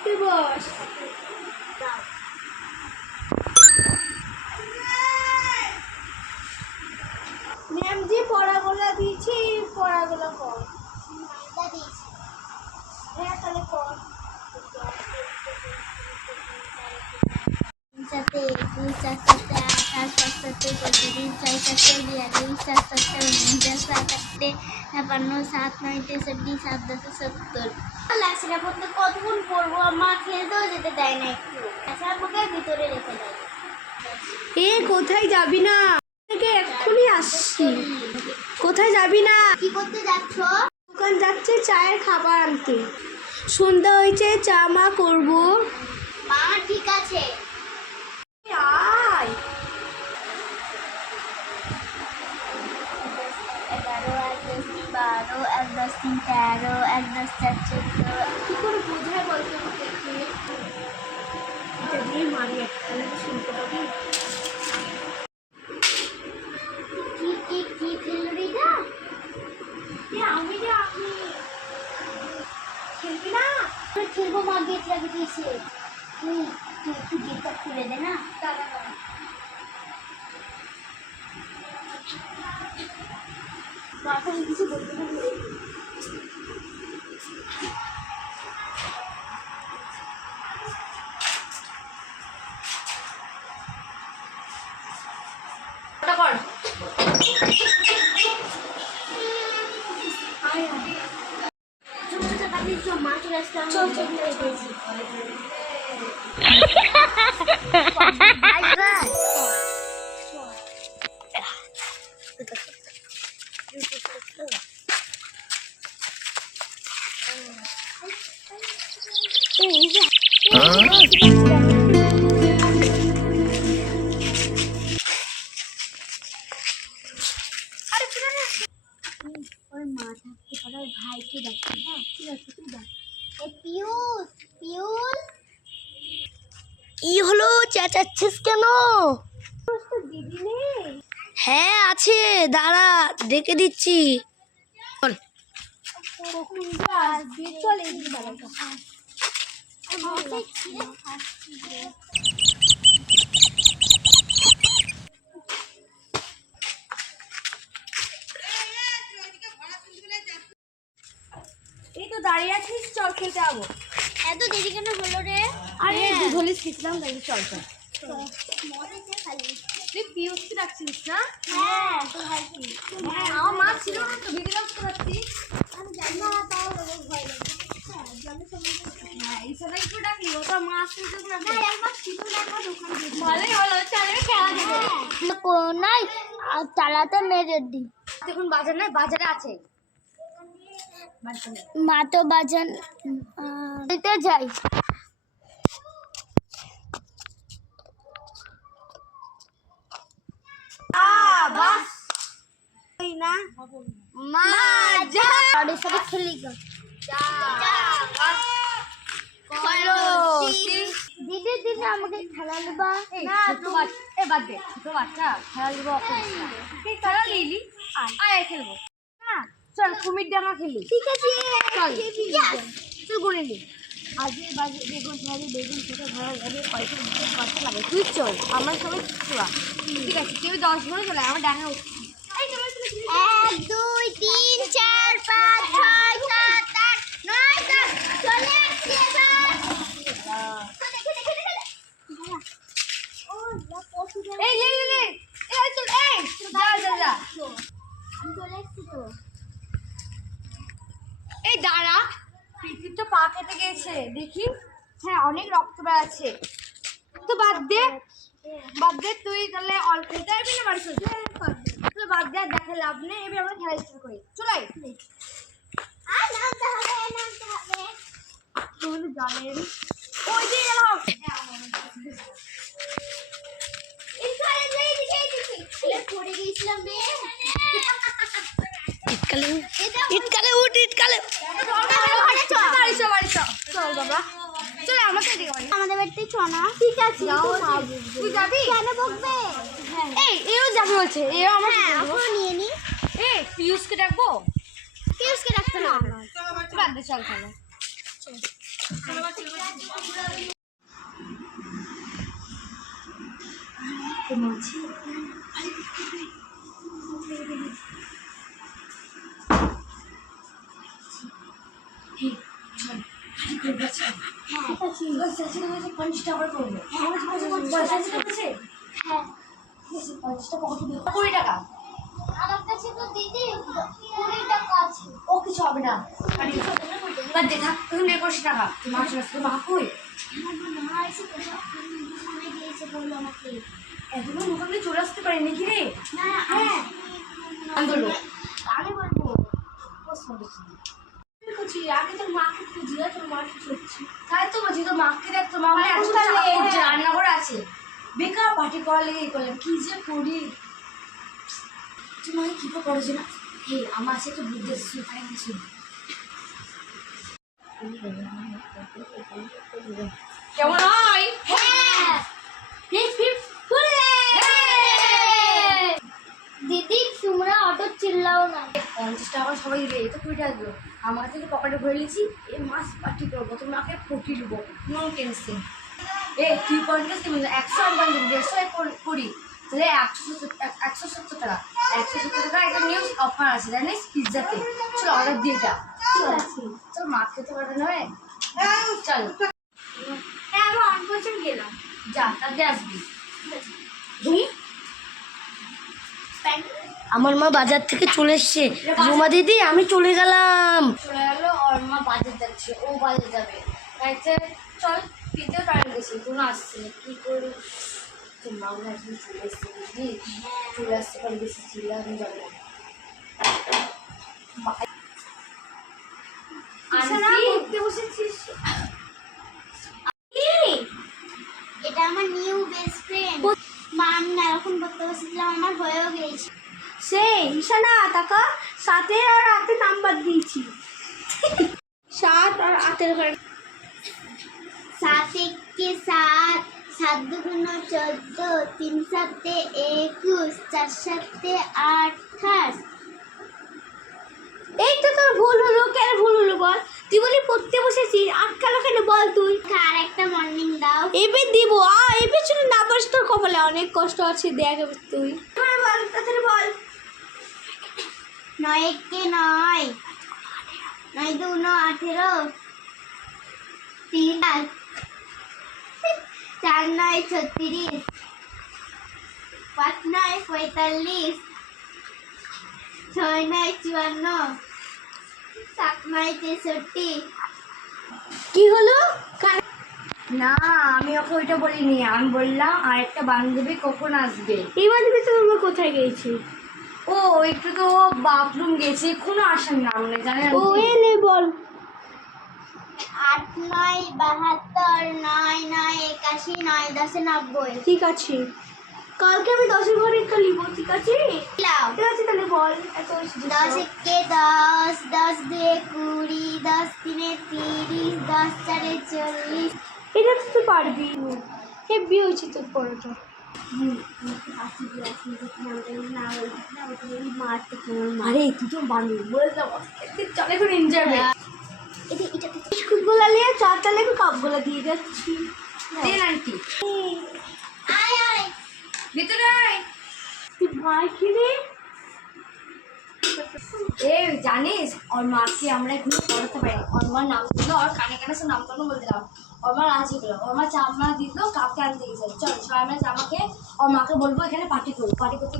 তুই বস। ম্যাম যে পড়াগুলো দিয়েছি পড়াগুলো কর। হ্যাঁ তাহলে কর। সাথে 21 4 7 8 8 5 7 25 4 7 42 4 7 49 7 8 56 7 9 70 7 10 70 লাগছে না পড়তে কতক্ষণ পড়বো মা খেলতেও যেতে দেয় না একটু আচ্ছা আমাকে ভিতরে রেখে দেয় এ কোথায় যাবি না থেকে এক্ষুনি আসছি কোথায় যাবি না কি করতে যাচ্ছ দোকান যাচ্ছে চায়ের খাবার আনতে সন্ধ্যা হয়েছে চা মা করবো মা ঠিক আছে আয় 11 1 10 12 1 10 3 13 1 10 4 14 কি করে বোঝায় বলতে আমাকে এটা দিয়ে মারি একটা শুনতে পাবি কি ফেললি না আমি খেলবি না খেলবো মা গেট লাগিয়ে দিয়েছে তুই একটু গেটটা খুলে দে না এখন কিছু বলতে পারবি মা চলে আসলাম চল ওর মা থাকতে পারে ওর ভাইকে ডাকছে হ্যাঁ ঠিক আছে তুই ডাক পিয়ুষ ই হলো চেঁচাচ্ছিস কেন দিদি নেই হ্যাঁ আছে দাঁড়া ডেকে দিচ্ছি চল এই তো দাঁড়িয়ে আছিস চল খেলতে যাবো এত দেরি কেন হলো রে আরে দুধলি শিখলাম তাই চল চল মরেছে খালি তুই পিউসকে ডাকছিস না হ্যাঁ তো ভাই কি আমার মা ছিল না তো ভিডিও করতে পারছি আমি জানি না তাও ভয় লাগে জলের সময় হ্যাঁ এই সবাই একটু ডাকলি ও তো মা আসতে তো না না একবার ছিল না একবার দোকান দিয়ে ভালোই হলো চলে খেলা দেবে নাই তালাতে মেরে দি এখন বাজার নাই বাজারে আছে মা তো বাজান দিতে যাই বাস এই না মা যা আর এর সাথে খেলি গো দিদি আমাকে খেলা নেবা না ছোট বাচ্চা এ বাদ দে ছোট বাচ্চা খেলা দিব তুই খেলা লিলি আয় খেলবো না চল কুমির ডাঙা খেলি ঠিক আছে চল তুই গুনে নি আজকে বাজে বেগুন ভাজি বেগুন ছোটো ভাড়া যাবে পয়সা দিতে কষ্ট লাগে তুই চল আমরা সবাই চলা ঠিক আছে কেউ 10 ঘন্টা চলে আমার ডাঙা উঠছি 1 2 3 4 5 6 7 8 9 10 চলে আসছে এই লে এই চল এই যা আমি চলে আসছি তো এই দাঁড়া পৃথিবী তো পা কেটে গেছে দেখি হ্যাঁ অনেক রক্ত বেরাচ্ছে তো বাদ দে তুই তাহলে অল্প খেলতে পারবি না বাড়ি চলতে তুই বাদ দে দেখে লাভ নেই এবার আমরা খেলা শুরু করি চলাই আর নামতে হবে তুমি জানেন ওই দিয়ে গেলাম পড়ে গেছিলাম রে ইটকালে উঠ ইটকালে চল বাবা চল আমাকে দিকে আমাদের বাড়িতে ছনা ঠিক আছে তুই যাবি কেন বকবে এই এও যাবে বলছে এও আমার পুরো নিয়ে নি এই পিউসকে ডাকবো পিউসকে রাখতে না বাদ দে চল হ্যাঁ 20 টাকা। আমার কাছে তো দিদি 20 টাকা আছে। ও কিছু হবে না, বাদ দে, থাক, তুমি 20 টাকা। তুমি আসলে মা কই? আমার মা এসে তো সামনে দিয়েছে, বললো আমাকে। এখনো ওখানে চলে আসতে পারি নাকি রে? না হ্যাঁ আমি বলবো, আমি বলবো। আগে তোর মাকে খুঁজি, তোর মাকে খুঁজছি। তাই তো বলছি, তোর মাকে দেখ, তোর মা রান্নাঘর আছে। বেকার পার্টি করা লেগে করলাম, কি যে করি। তোমাকে কি করেছে না? হে আমার সাথে একটু বুঝতে তাই কিছু কেমন হয়? হ্যাঁ দিদি তোমরা অটো চিল্লাও না। 50 টাকা সবাই রে, তো 20 টাকা দিল। আমার থেকে পকেটে ভরে নিয়েছি, এ মাছ পার্টি করবো, তোর মাকে ফটি দেবো, নো টেনশন। এ তুই 50 দেবো, 100 আমি 150 করি, তাহলে 170 টাকা। 170 টাকা একটা নিউজ অফার আছে জানিস পিৎজাতে। চল অর্ডার দিয়ে যা। ঠিক আছে। তোর মা খেতে পারবে না? চল। হ্যাঁ আমি অন বছর গেলাম। যা, তাতে আসবি। আমার মা বাজার থেকে চলে এসছে। রুমা দিদি আমি চলে গেলাম। চলে গেলো, ওর মা বাজার যাচ্ছে, ও বাজার যাবে। তাইতে চল, পিতেও টাইম গেছি, কোনো আসছে না, কি করি? তোর মা মনে হয় চলে এসছে, বুঝলি? চলে আসতে পারি, বেশি চিল্লা আমি যাবো না। পড়তে বসেছিস? এটা আমার নিউ বেস্ট ফ্রেন্ড। মা আমি না এখন পড়তে বসেছিলাম, আমার হয়েও গেছে। সেই ঈশানা টাকা 7 আর 8 নাম্বার দিয়েছি। 7 আর 8 এর 7 একে 7, 7 দুগুণ 14, 3 সাতে 21, 4 সাতে 28। এই তো তোর ভুল হলো। কেন ভুল হলো বল? তুই বলি পড়তে বসেছিস, আটকালো কেন বল তুই? আর একটা মর্নিং দাও। এবে দিব। এবে ছিল না, বস তোর কপালে অনেক কষ্ট আছে, দেখ এবার তুই। বল তাড়াতাড়ি বল। 9 একে 9, 9 দুগুণ 18, 3 4 9 36, 5 9 45, 6 9 54, 7 9 63। কি হলো? না, আমি ওকে ওইটা বলিনি, আমি বললাম আর একটা বান্ধবী কখন আসবে। এই বান্ধবী তোর কোথায় গেছে? ও একটু তো বাথরুম গেছে, কোনো আসার নাম নেই, জানেন? ও এলে বল। 8 9 72, 9 9 81, 9 10 90। ঠিক আছে, কালকে আমি 10-এর ঘরে একটা লিব। ঠিক আছে লাও। ঠিক আছে তাহলে বল। এত 10 একে 10, 10 দুয়ে 20, 10 তিনে 30, 10 চারে 40। এটা তো তুই পারবি। হেভি হয়েছে তোর পড়াটা। আরে তুই তো বান্ধবী বললাম, চল এখন এনজয় হবে। বিস্কুটগুলো নিয়ে চারটা লেগে কাপগুলো দিয়ে যাচ্ছি। দেন আন্টি, আয় আয়। ভিতরে আয়। তুই ভাই কিনে এই জানিস ওর মাকে আমরা এখনো পড়াতে পারি। ওর মার নাম দিল, ওর কানে কানে সব নামকরণ বলে দিলাম। ওর মা রাজি হলো, ওর মা চামড়া দিল, কাপকে আনতে গেছে। চল সবাই আমরা জামাকে ওর মাকে বলবো এখানে পার্টি করবো। পার্টি করতে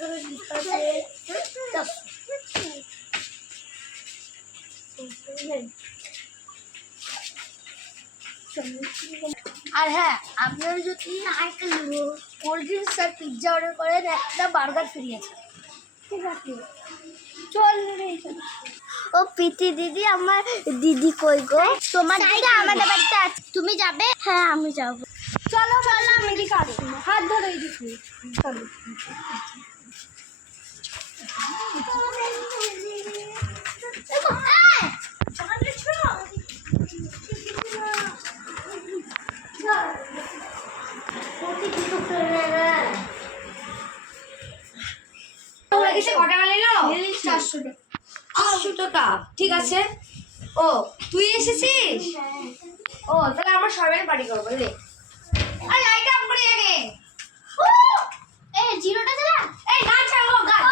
আর হ্যাঁ, আপনারা যদি আরেকটা কোল্ড ড্রিঙ্কস আর পিৎজা অর্ডার করেন, একটা বার্গার ফ্রি আছে। ঠিক আছে, চল রে। ও প্রীতি দিদি, আমার দিদি কই গো? তোমার দিদি আমাদের বাড়িতে আছে, তুমি যাবে? হ্যাঁ আমি যাব। চলো চলো, আমি এদিকে আসি, হাত ধরে এদিকে চলো। কটা নিলো? 400 টাকা। 800 টাকা, ঠিক আছে। ও তুই এসেছিস? ও তাহলে আমরা সবাই পার্টি করবো রে। আরে লাইট অফ করে আগে। এই জিরোটা চালা। এই গান চালাও গান।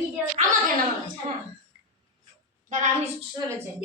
ভিডিও আমাকে না দাঁড়া, আমি চলে যাই।